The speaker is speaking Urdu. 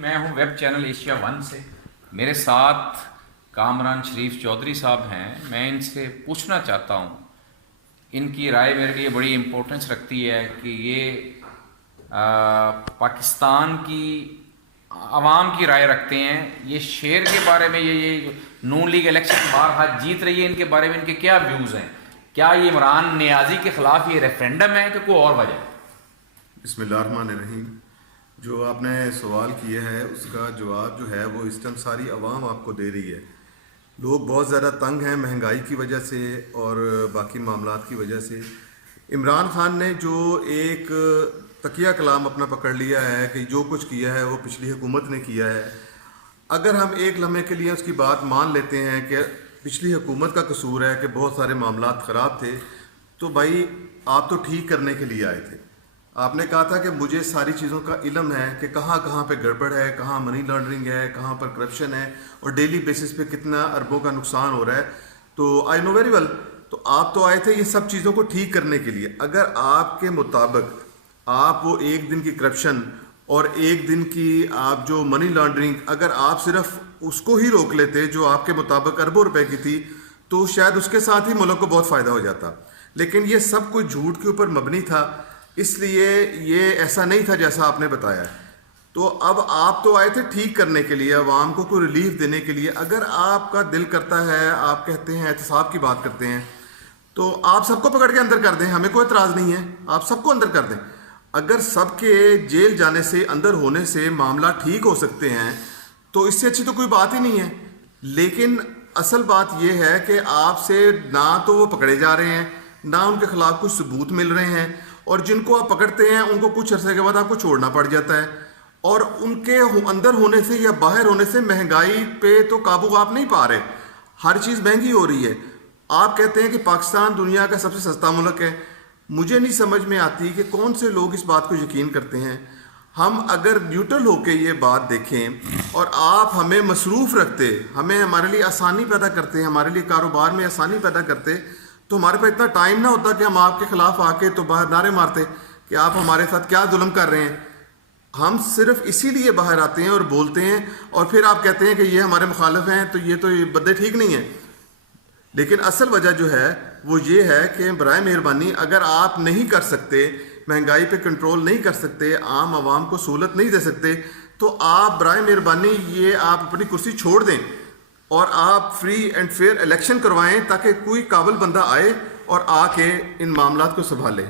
میں ہوں ویب چینل ایشیا ون سے. میرے ساتھ کامران شریف چودھری صاحب ہیں. میں ان سے پوچھنا چاہتا ہوں, ان کی رائے میرے لیے بڑی امپورٹنس رکھتی ہے کہ یہ پاکستان کی عوام کی رائے رکھتے ہیں. یہ شیر کے بارے میں, یہ نون لیگ الیکشن بارہا جیت رہی ہے, ان کے بارے میں ان کے کیا ویوز ہیں؟ کیا یہ عمران نیازی کے خلاف یہ ریفرینڈم ہے کہ کوئی اور وجہ ہے؟ بسم اللہ الرحمن الرحیم. جو آپ نے سوال کیا ہے اس کا جواب جو ہے وہ اس ٹائم ساری عوام آپ کو دے رہی ہے. لوگ بہت زیادہ تنگ ہیں مہنگائی کی وجہ سے اور باقی معاملات کی وجہ سے. عمران خان نے جو ایک تکیہ کلام اپنا پکڑ لیا ہے کہ جو کچھ کیا ہے وہ پچھلی حکومت نے کیا ہے. اگر ہم ایک لمحے کے لیے اس کی بات مان لیتے ہیں کہ پچھلی حکومت کا قصور ہے کہ بہت سارے معاملات خراب تھے, تو بھائی آپ تو ٹھیک کرنے کے لیے آئے تھے. آپ نے کہا تھا کہ مجھے ساری چیزوں کا علم ہے کہ کہاں کہاں پہ گڑبڑ ہے, کہاں منی لانڈرنگ ہے, کہاں پر کرپشن ہے اور ڈیلی بیسس پہ کتنا اربوں کا نقصان ہو رہا ہے. تو آئی نو ویری ویل. تو آپ تو آئے تھے یہ سب چیزوں کو ٹھیک کرنے کے لیے. اگر آپ کے مطابق آپ وہ ایک دن کی کرپشن اور ایک دن کی آپ جو منی لانڈرنگ, اگر آپ صرف اس کو ہی روک لیتے جو آپ کے مطابق اربوں روپے کی تھی, تو شاید اس کے ساتھ ہی ملک کو بہت فائدہ ہو جاتا. لیکن یہ سب کچھ جھوٹ کے اوپر مبنی تھا, اس لیے یہ ایسا نہیں تھا جیسا آپ نے بتایا. تو اب آپ تو آئے تھے ٹھیک کرنے کے لیے, عوام کو کوئی ریلیف دینے کے لیے. اگر آپ کا دل کرتا ہے, آپ کہتے ہیں احتساب کی بات کرتے ہیں, تو آپ سب کو پکڑ کے اندر کر دیں, ہمیں کوئی اعتراض نہیں ہے. آپ سب کو اندر کر دیں. اگر سب کے جیل جانے سے, اندر ہونے سے معاملہ ٹھیک ہو سکتے ہیں تو اس سے اچھی تو کوئی بات ہی نہیں ہے. لیکن اصل بات یہ ہے کہ آپ سے نہ تو وہ پکڑے جا رہے ہیں, نہ ان کے خلاف کچھ ثبوت مل رہے ہیں, اور جن کو آپ پکڑتے ہیں ان کو کچھ عرصے کے بعد آپ کو چھوڑنا پڑ جاتا ہے. اور ان کے اندر ہونے سے یا باہر ہونے سے مہنگائی پہ تو قابو آپ نہیں پا رہے. ہر چیز مہنگی ہو رہی ہے. آپ کہتے ہیں کہ پاکستان دنیا کا سب سے سستا ملک ہے. مجھے نہیں سمجھ میں آتی کہ کون سے لوگ اس بات کو یقین کرتے ہیں. ہم اگر نیوٹرل ہو کے یہ بات دیکھیں اور آپ ہمیں مصروف رکھتے, ہمیں ہمارے لیے آسانی پیدا کرتے, ہمارے لیے کاروبار میں آسانی پیدا کرتے, تو ہمارے پاس اتنا ٹائم نہ ہوتا کہ ہم آپ کے خلاف آ کے تو باہر نعرے مارتے کہ آپ ہمارے ساتھ کیا ظلم کر رہے ہیں. ہم صرف اسی لیے باہر آتے ہیں اور بولتے ہیں, اور پھر آپ کہتے ہیں کہ یہ ہمارے مخالف ہیں تو یہ بدے ٹھیک نہیں ہیں. لیکن اصل وجہ جو ہے وہ یہ ہے کہ برائے مہربانی, اگر آپ نہیں کر سکتے, مہنگائی پہ کنٹرول نہیں کر سکتے, عام عوام کو سہولت نہیں دے سکتے, تو آپ برائے مہربانی یہ آپ اپنی کرسی چھوڑ دیں اور آپ فری اینڈ فیئر الیکشن کروائیں, تاکہ کوئی قابل بندہ آئے اور آ کے ان معاملات کو سنبھالے.